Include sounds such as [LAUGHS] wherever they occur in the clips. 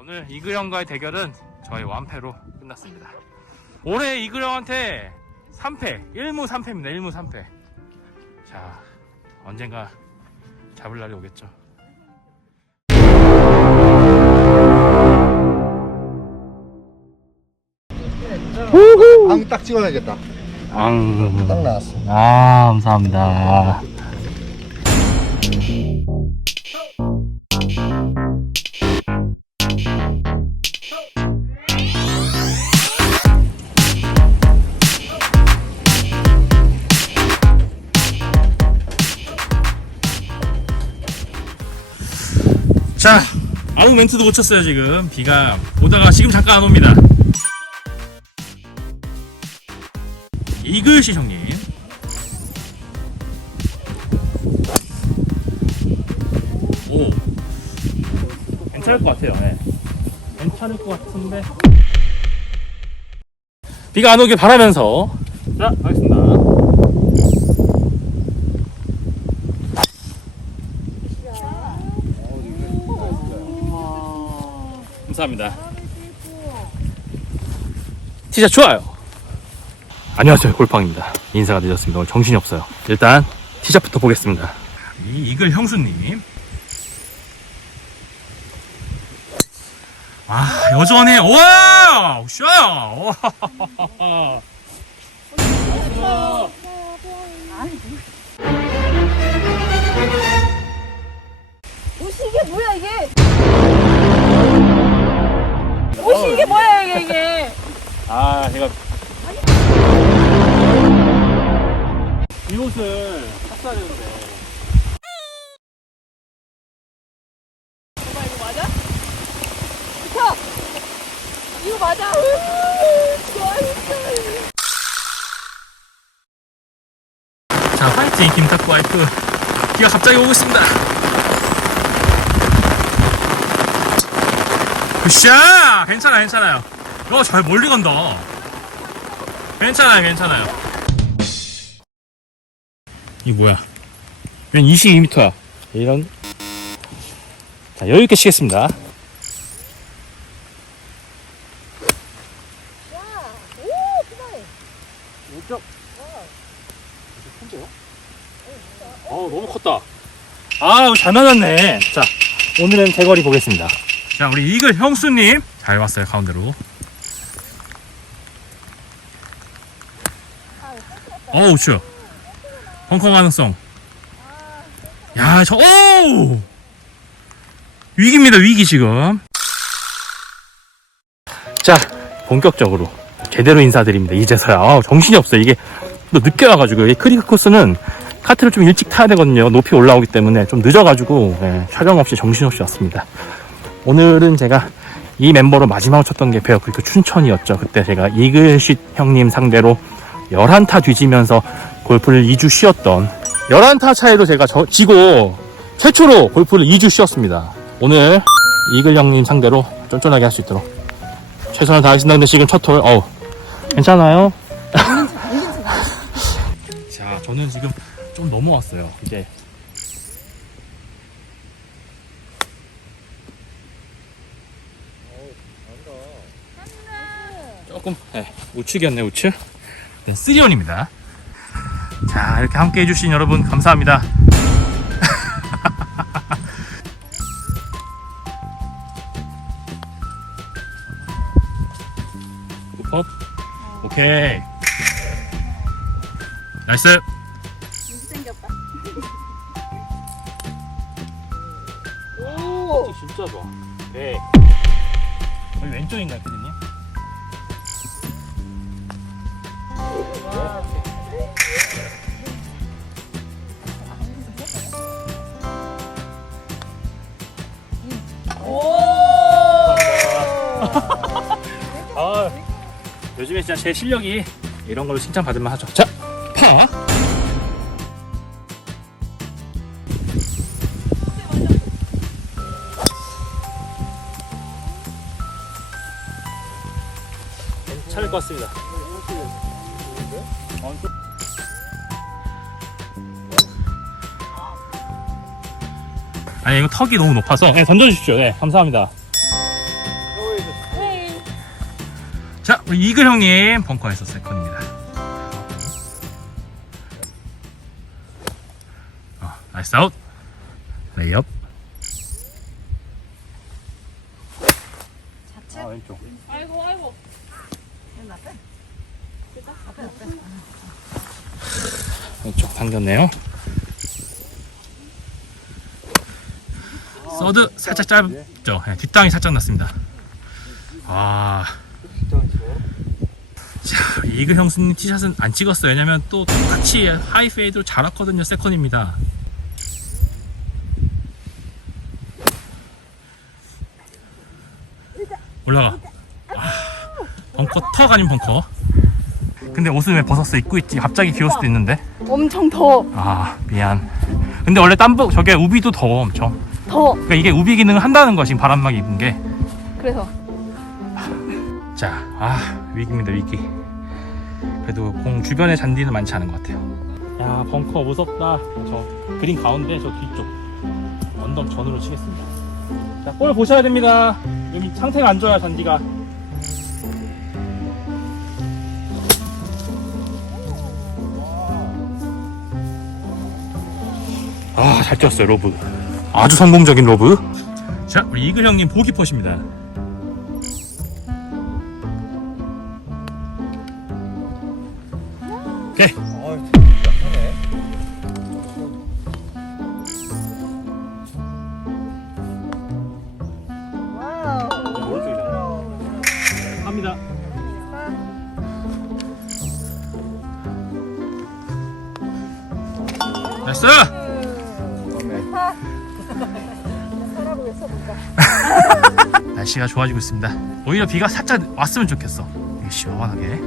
오늘 이글형과의 대결은 저희 완패로 끝났습니다. 올해 이글형한테 3패, 1무 3패입니다. 1무 3패. 자, 언젠가 잡을 날이 오겠죠. 앙 딱 찍어야겠다. 앙. 딱 나왔어. 아, 감사합니다. 멘트도 못 쳤어요, 지금. 비가 오다가 지금 잠깐 안 옵니다. 이글씨 형님. 오. 괜찮을 것 같아요. 네. 괜찮을 것 같은데. 비가 안 오길 바라면서. 자, 가겠습니다. 감사합니다. 진짜 좋아요. 안녕하세요 골팡입니다 인사가 늦었습니다 오늘 정신이 없어요 일단 티샷부터 보겠습니다 이 이글 형수님 아 여전히 와 샤! 와. 이 옷을 샀어야 되는데. 오빠 이거 맞아? 비켜! 이거 맞아? 자 파이팅 김탁구 와이프. 비가 갑자기 오고 있습니다. 굿샷! 괜찮아 괜찮아요. 어잘 멀리 간다. 괜찮아요 괜찮아요 이 뭐야 이건 22m야 이런 자 여유있게 치겠습니다 오 그만해. 어 너무 컸다. 아, 잘 맞았네. 자, 오늘은 대거리 보겠습니다. 자, 우리 이글 형수님. 잘 왔어요, 가운데로. 어우, 추. 벙커 가능성. 야, 저, 오! 위기입니다, 위기 지금. 자, 본격적으로 제대로 인사드립니다. 이제서야. 아, 정신이 없어요. 이게 또 늦게 와가지고. 이 크리크 코스는 카트를 좀 일찍 타야 되거든요. 높이 올라오기 때문에 좀 늦어가지고 예, 촬영 없이 정신없이 왔습니다. 오늘은 제가 이 멤버로 마지막으로 쳤던 게 베어 크리크 춘천이었죠. 그때 제가 이글쉿 형님 상대로 11타 뒤지면서 골프를 2주 쉬었던 11타 차에도 제가 저- 지고 최초로 골프를 2주 쉬었습니다. 오늘 이글 형님 상대로 쫀쫀하게 할 수 있도록 최선을 다하겠습니다. 근데 지금 첫 홀, 어우, 괜찮아요? [LAUGHS] 자, 저는 지금 좀 넘어왔어요. 이제. 조금, 네, 우측이었네, 우측. 네, 3원입니다. 자, 이렇게 함께 해주신 여러분, 감사합니다. 굿. [LAUGHS] 오케이. 나이스. 생겼다. 오. 진짜 좋아. 오케이. 여기 왼쪽인가요, 피 아, 요즘에 진짜 제 실력이 이런 걸로 칭찬받을만 하죠. 자, 파. 괜찮을 것 같습니다. 아니 이거 턱이 너무 높아서 네, 던져주십시오. 네, 감사합니다. 자, 우리 이글 형님 벙커에서 세컨입니다. 어, 나이스 아웃. 레이업. 아, 왼쪽. 아이고 아이고. 왼쪽 당겼네요. 서드 살짝 짧죠? 네, 뒷땅이 살짝 났습니다. 아. 자, 이글 형수님 티샷은 안 찍었어요. 왜냐면 또 똑같이 하이 페이드로 잘 왔거든요. 세컨입니다. 올라가. 아, 벙커 턱 아닌 벙커. 근데 옷을 왜 벗었어? 입고 있지. 갑자기 귀여울 수도 있는데. 엄청 더워. 아 미안 근데 원래 땀복 저게 우비도 더워 엄청 더워. 그러니까 이게 우비 기능을 한다는 거 지금 바람막 입은 그래서. 게자아 위기입니다 위기. 그래도 공 주변에 잔디는 많지 않은 것 같아요. 야 벙커 무섭다. 저 그린 가운데 저 뒤쪽. 언덕 전으로 치겠습니다. 자볼 보셔야 됩니다. 여기 상태가 안 좋아요 잔디가. 아, 잘 뛰었어요, 로브. 아주 성공적인 로브. 자, 우리 이글 형님 보기 퍼십니다. 오케이. 날씨가 좋아지고 있습니다. 오히려 비가 살짝 왔으면 좋겠어. 시원하게.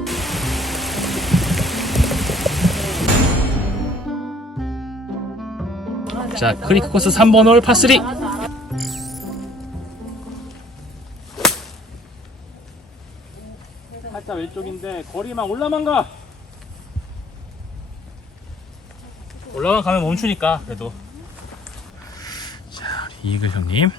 자, 크리크 코스 3번 홀 파3. 살짝 왼쪽인데 거리만 올라만 가. 올라만 가면 멈추니까 그래도. 자, 우리 이글 형님.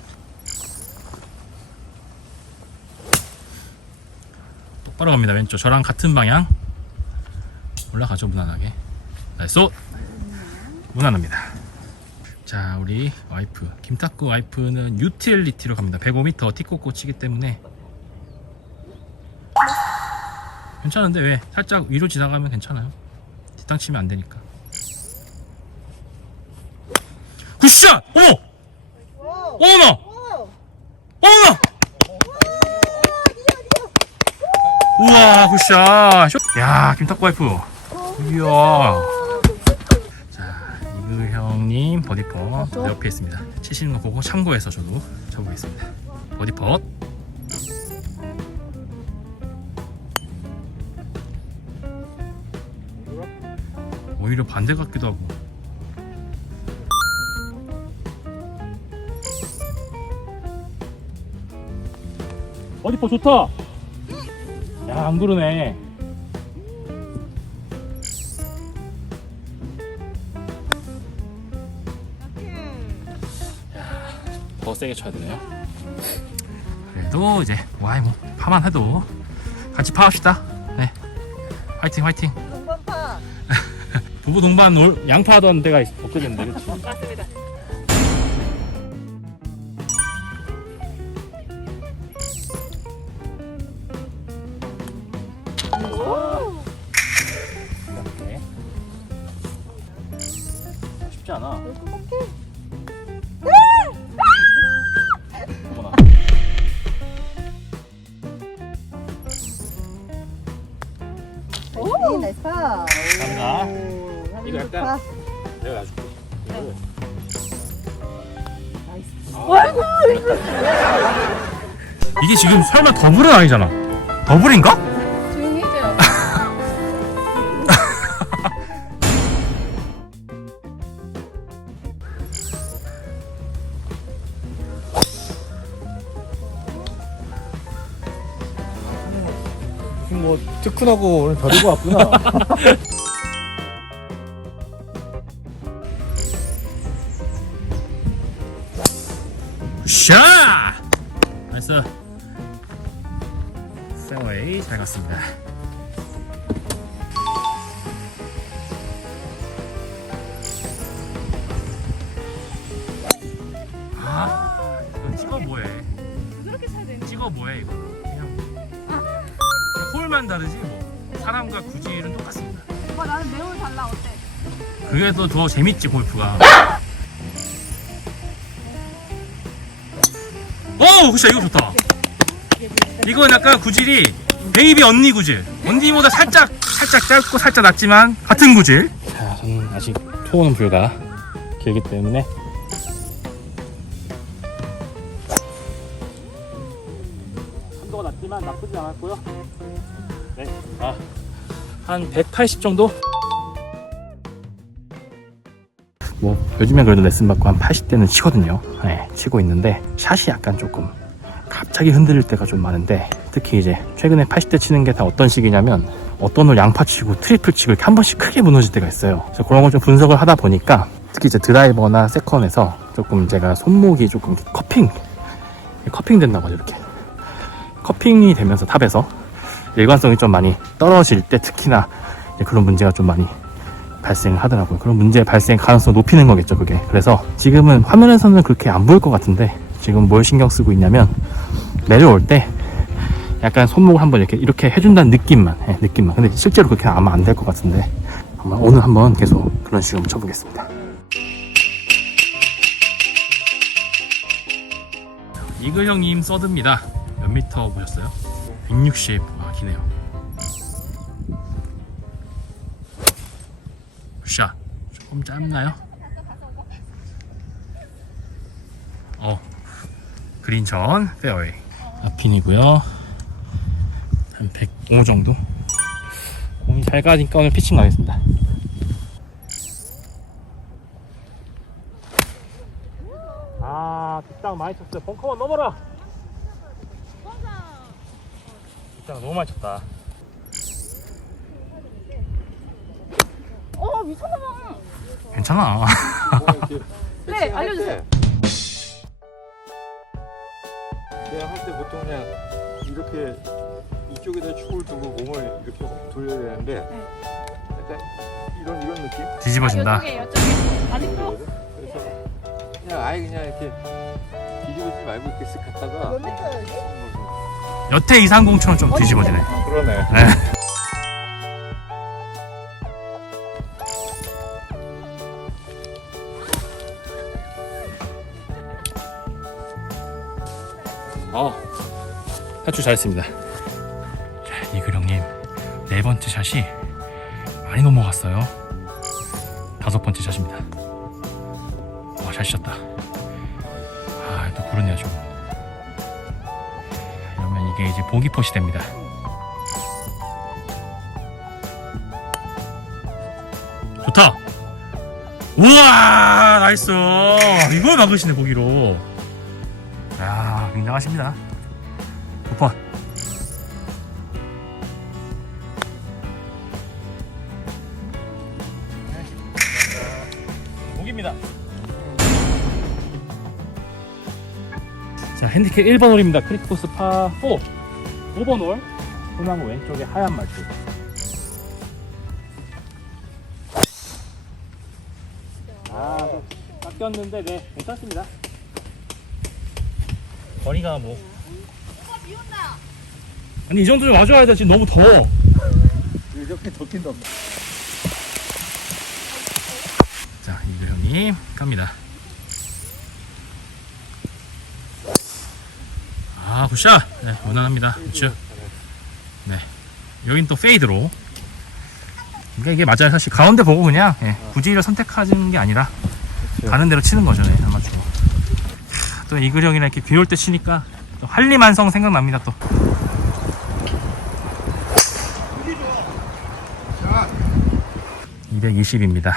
똑바로 갑니다. 왼쪽. 저랑 같은 방향. 올라가죠 무난하게. 나이스 온! 무난합니다. 자 우리 와이프. 김탁구 와이프는 유틸리티로 갑니다. 105m 티코코 치기 때문에. 괜찮은데 왜? 살짝 위로 지나가면 괜찮아요. 뒷땅 치면 안 되니까. 굿샷! 어머! 어머나! 어머나! 우와 굿샷. 쇼- 야 김탁구 와이프. 이야. 자 이글 형님 버디퍼 내 옆에 있습니다. 치시는 거 보고 참고해서 저도 쳐보겠습니다. 버디퍼. 오히려 반대 같기도 하고. 버디퍼 좋다 야, 안 그러네. 야, 더 세게 쳐야 되네요. 그래도 이제 와이 뭐 파만 해도 같이 파합시다. 네, 화이팅 화이팅. [LAUGHS] 부부 동반 놀, 양파하던 데가 있- 없어졌는데, 그렇지? [LAUGHS] 맞습니다. 더블은 아니잖아. 더블인가? 조용히 해줘요. 무슨 뭐 특훈하고 오늘 데리고 왔구나. 샤! 페어웨이 잘 갔습니다. 아, 이거 찍어 뭐해? 그렇게 쳐야 되는 찍어 뭐해 이거? 그냥, 그냥 홀만 다르지 뭐. 사람과 구질은 똑같습니다. 오빠 나는 매울 달라 어때? 그게 더, 더 재밌지 골프가. 오, 그쵸 이거 좋다. 이건 약간 구질이 베이비 언니 구질. 언니보다 살짝 살짝 짧고 살짝 낮지만 같은 구질. 자, 저는 아직 초보는 불가 길기 때문에. 한도가 낮지만 나쁘진 않았고요. 네, 아, 한 180 정도 뭐 요즘에 그래도 레슨 받고 한 80대는 치거든요. 네, 치고 있는데 샷이 약간 조금 갑자기 흔들릴 때가 좀 많은데 특히 이제 최근에 80대 치는 게 다 어떤 식이냐면 어떤 홀 양파 치고 트리플 치고 이렇게 한 번씩 크게 무너질 때가 있어요. 그래서 그런 걸 좀 분석을 하다 보니까 특히 이제 드라이버나 세컨에서 조금 제가 손목이 조금 커핑 커핑 됐나 봐요 이렇게 커핑이 되면서 탑에서 일관성이 좀 많이 떨어질 때 특히나 그런 문제가 좀 많이 발생을 하더라고요. 그런 문제 발생 가능성을 높이는 거겠죠, 그게. 그래서 지금은 화면에서는 그렇게 안 보일 것 같은데 지금 뭘 신경 쓰고 있냐면 내려올 때 약간 손목을 한번 이렇게 이렇게 해준다는 느낌만, 예, 느낌만. 근데 실제로 그렇게 아마 안 될 것 같은데 아마 오늘 한번 계속 그런 식으로 쳐보겠습니다. 이글 형님 서드입니다. 몇 미터 보셨어요? 160. 아, 기네요. 샷. 조금 짧나요? 어. 그린 전 페어웨이. 앞핀이고요. 한105 정도. 공이 잘 가니까 오늘 피칭 가겠습니다. 아, 뒷땅 많이 쳤어요. 벙커만 넘어라. 뒷땅 너무 많이 쳤다. 어 미쳤나봐. 괜찮아. [LAUGHS] 네 알려주세요. 내가 할 때 보통 그냥 이렇게 이쪽에다 축을 두고 몸을 이렇게 돌려야 되는데 약간 이런 이런 느낌? 뒤집어진다. 이쪽에 이쪽에 아직도 그래서 그냥 아예 그냥 이렇게 뒤집어지지 말고 이렇게 쓱 갔다가 여태 이상공처럼 좀 뒤집어지네. 그러네. 어, 탈출 잘했습니다. 형님 네 번째 샷이 많이 넘어갔어요. 다섯 번째 샷입니다. 와, 잘 치셨다. 아, 또 그러네요, 좀. 그러면 이게 이제 보기 퍼시 됩니다. 좋다. 우와, 나이스. 이걸 막으시네 보기로. 야, 굉장하십니다. 핸디캡 1번 홀입니다. 크리코스 파 4. 5번 홀. 소나무 왼쪽에 하얀 말뚝. 아, 깎였는데, 네, 괜찮습니다. 거리가 뭐. 아니, 이 정도 좀 와줘야 돼. 지금 너무 더워. 이렇게 덮긴 덮. 자, 이글 형님 갑니다. 아, 굿샷. 네, 무난합니다. 그렇죠. 네. 여긴 또 페이드로. 그러니까 이게 맞아요. 사실 가운데 보고 그냥 예, 구질을 선택하는 게 아니라 가는 대로 치는 거죠. 네, 아마추어. 하, 또 이글 형이랑 이렇게 비 올 때 치니까 또 한리만성 생각납니다. 또. (220입니다)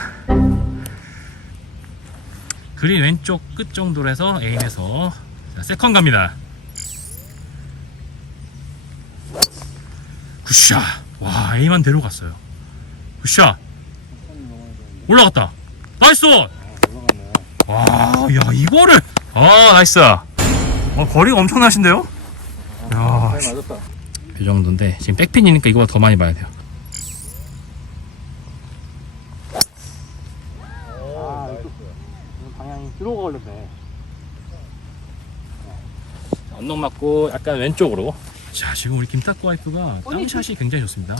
그린 왼쪽 끝 정도로 해서 에임해서 자, 세컨 갑니다. 굿샷. 와, 에임한 대로 갔어요. 굿샷. 올라갔다. 나이스! 와, 야, 이거를. 아, 나이스. 어, 거리가 엄청나신데요? 야. 이 정도인데 지금 백핀이니까 이거보다 더 많이 봐야 돼요. 아, 방향이 들어가 걸렸네. 언덕 맞고 약간 왼쪽으로. 자, 지금 우리 김탁구 와이프가 땅샷이 굉장히 좋습니다.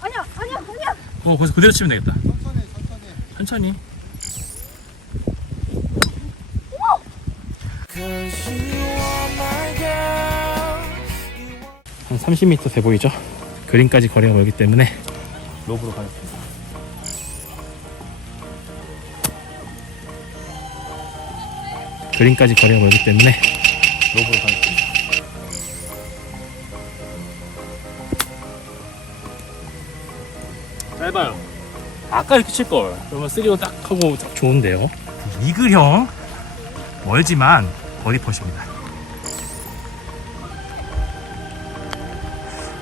아니야 아니야 아니야. 어, 거기서 그대로 치면 되겠다. 천천히 천천히. 천천히. 한 30m 돼 보이죠? 그린까지 거리가 멀기 때문에 로브로 가겠습니다. 그린까지 거리가 멀기 때문에 로브로 가겠습니다. 짧아요. 아까 이렇게 칠걸. 그러면 쓰리온 딱 하고 딱 좋은데요. 이글형 멀지만 버디 퍼십니다.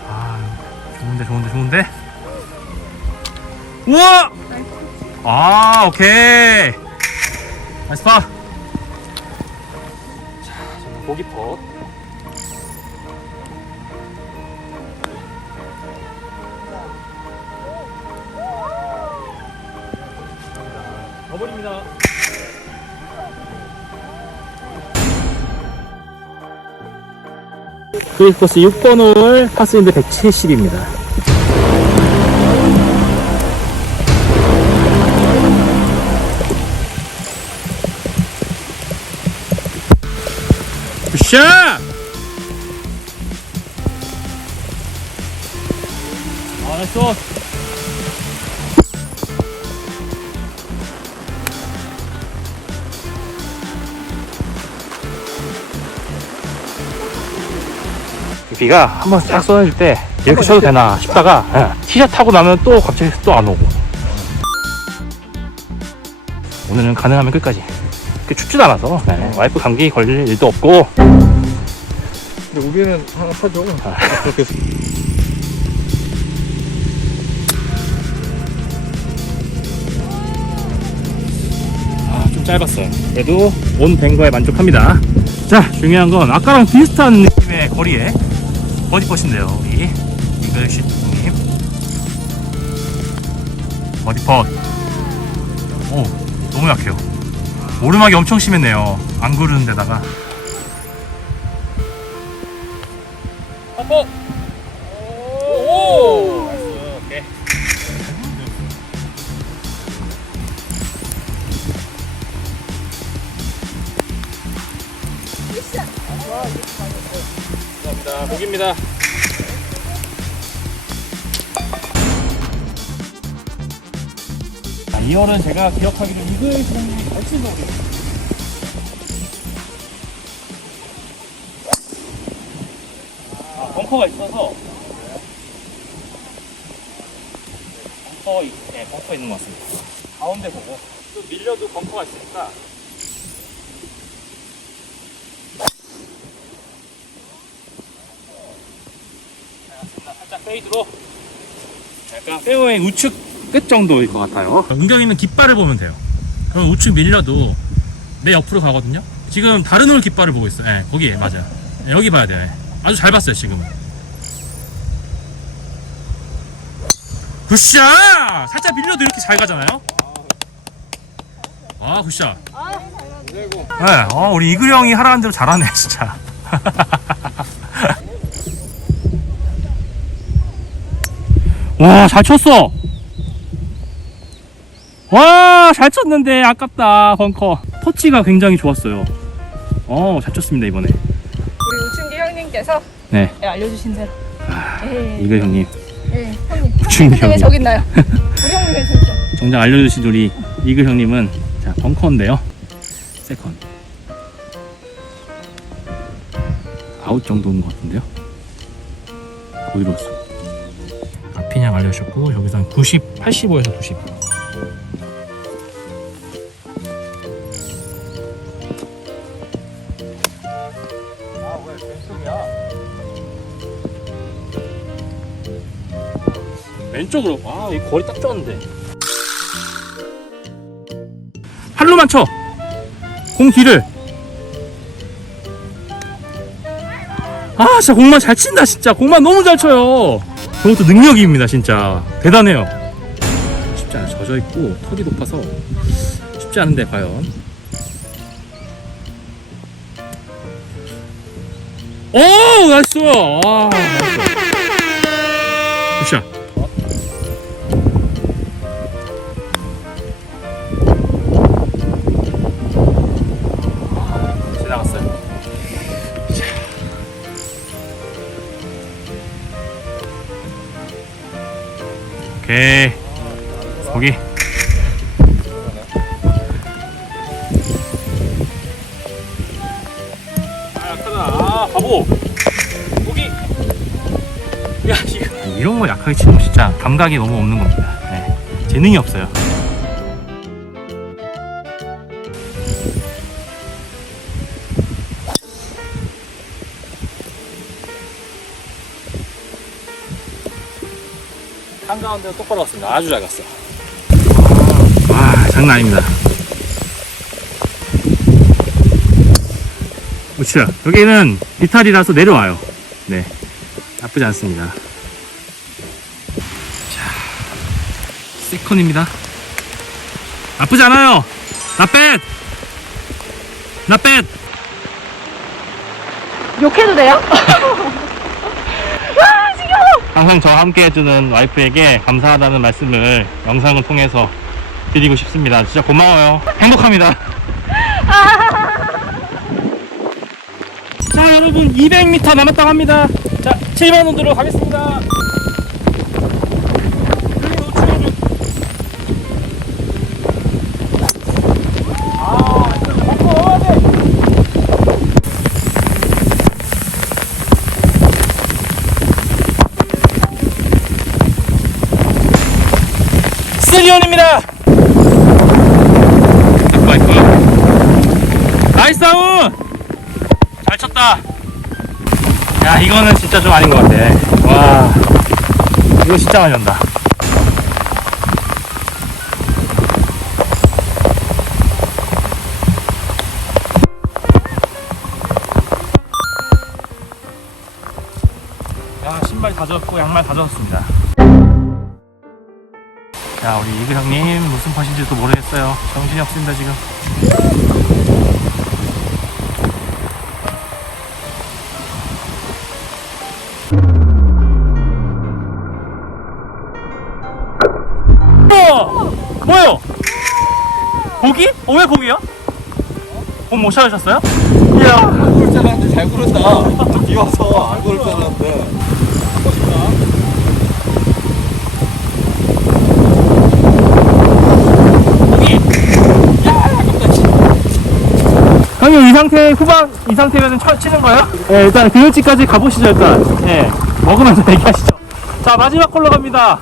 아, 좋은데, 좋은데, 좋은데. 우와! 아, 오케이. 나이스 파. 퍼. 버블입니다. 크리스퍼스 6번 홀 파스인드 170입니다. 굿샷! 아, 나이스 온. 비가 한번 딱 쏟아질 때 이렇게 쳐도 되나 싶다가 예, 티샷 타고 나면 또 갑자기 또 안 오고 오늘은 가능하면 끝까지 그렇게 춥지도 않아서 예, 와이프 감기 걸릴 일도 없고 우비는 하나 사줘. 그렇게 아, 좀 짧았어요. 그래도 온 뱅거에 만족합니다. 자, 중요한 건 아까랑 비슷한 느낌의 거리에 버디 퍼신데요. 우리 이글씨 님 버디 퍼. 오, 너무 약해요. 오르막이 엄청 심했네요. 안 구르는 데다가. 어 오! 감사합니다. 아, 이 홀은 제가 기억하기로 이글 선생님이 걸친 홀이에요. 벙커가 있어서 벙커, 있- 네, 벙커 있는 것 같습니다. 가운데 보고 또 밀려도 벙커가 있으니까 자, 살짝 페이드로 약간 페어웨이 우측 끝 정도일 것 같아요. 은경이는 깃발을 보면 돼요. 그럼 우측 밀려도 내 옆으로 가거든요. 지금 다른 홀 깃발을 보고 있어요. 네, 거기에 맞아요. 네, 여기 봐야 돼요. 네. 아주 잘 봤어요 지금. 굿샷! 살짝 밀려도 이렇게 잘 가잖아요. 아 굿샷. 네, 어, 우리 이글 형이 하라는 대로 잘하네 진짜. [LAUGHS] 와, 잘 쳤어. 와, 잘 쳤는데 아깝다 벙커. 터치가 굉장히 좋았어요. 어, 잘 쳤습니다 이번에. 형님께서 네, 네, 알려주신 대로. 예. 이글 형님 예, 형님. 형님 왜 형님. 저기 있나요? [LAUGHS] 우리 형님 왜 저기 있어요? 정작 알려주신 우리 이글 형님은 자 벙커인데요. 세컨. 아웃 정도인 것 같은데요. 거기로 왔어. 앞이냥 알려주셨고 여기서 한 90, 85에서 90. 왼쪽으로. 아, 이 거리 딱 좋았는데. 팔로만 쳐. 공 뒤를. 아, 진짜 공만 잘 친다, 진짜. 공만 너무 잘 쳐요. 그것도 능력입니다, 진짜. 대단해요. 쉽지 않아. 젖어있고, 턱이 높아서 쉽지 않은데, 과연. 오, 나이스! 와, 나이스. 오케이 거기. 아 약하다 아 바보. 거기. 야 이거. 이런 거 약하게 치면 진짜 감각이 너무 없는 겁니다. 네. 재능이 없어요 한가운데 똑바로 갔습니다. 아주 잘 갔어. 와, 장난 아닙니다. 우치야, 여기는 비탈이라서 내려와요. 네. 나쁘지 않습니다. 자, 세컨입니다. 나쁘지 않아요. 나뱃! 나뱃! 욕해도 돼요? [LAUGHS] 항상 저와 함께 해주는 와이프에게 감사하다는 말씀을 영상을 통해서 드리고 싶습니다. 진짜 고마워요. 행복합니다. [LAUGHS] 자, 여러분 200m 남았다고 합니다. 자, 7번 호드로 가겠습니다. 그리고 우측으로. 아, 이거 먹고 돼. 쓰리온입니다. 갖고 있고요. 나이스 다운! 잘 쳤다. 야, 이거는 진짜 좀 아닌 것 같아. 와, 이거 진짜 많이 온다. 야, 신발 다 젖었고, 양말 다 젖었습니다. 자 우리 이글 형님 무슨 팟인지도 모르겠어요 정신이 없습니다 지금 못 찾으셨어요? 이야 줄 알았는데 잘 그런다. 비 와서 안 그럴 줄 알았는데. 형님 이 상태 후반 이 상태면 쳐 치는 거예요? 네 일단 그을지까지 가보시죠 일단 예 먹으면서 [LAUGHS] 얘기하시죠 자 마지막 콜로 갑니다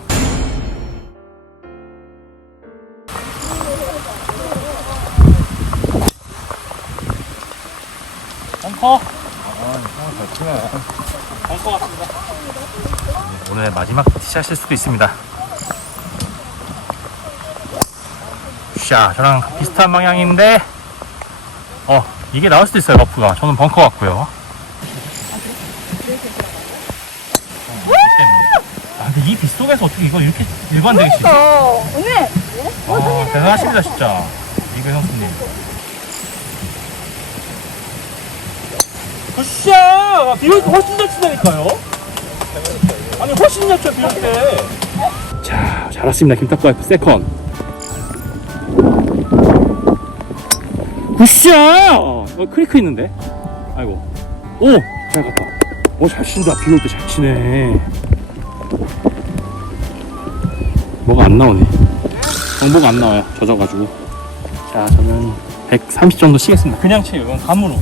벙커. 벙커 같습니다 오늘 마지막 티샷일 수도 있습니다. 샤 저랑 비슷한 방향인데 어 이게 나올 수도 있어요 러프가. 저는 벙커 같고요. 아 근데 이 빗속에서 어떻게 이걸 이렇게 일관되게 치지 어, 오늘. 와 대단하십니다 진짜. 이거 형수님 굿샷 비올 때 훨씬 잘 치다니까요 아니 훨씬 잘 쳐, 비올 때 자, 잘 왔습니다. 김탁구 와이프 세컨. 굿샷! 어, 크리크 있는데? 아이고. 오! 잘 갔다. 오, 잘 친다. 비올 때 잘 치네. 뭐가 안 나오네. 정보가 안 나와요. 젖어가지고. 자, 저는 130 정도 치겠습니다. 그냥 쳐요. 이건 감으로.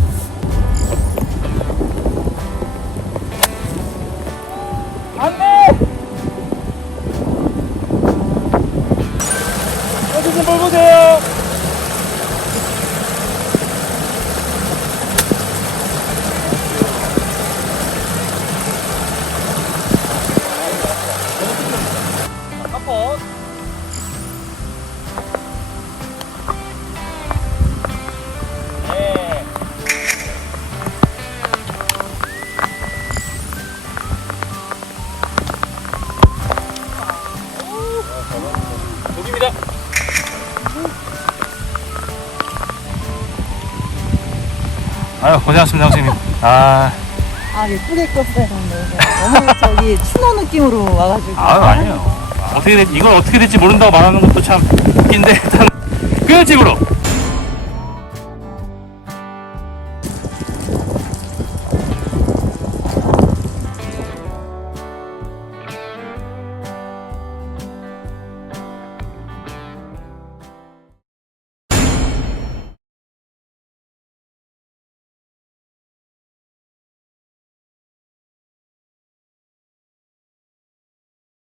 아유 고생하셨습니다 선생님 아 아, 예쁘게 껐어야 되는데. 너무 저기 추노 느낌으로 와가지고. 아유 아니에요 어떻게 될, 이걸 어떻게 될지 모른다고 말하는 것도 참 웃긴데 일단 그 집으로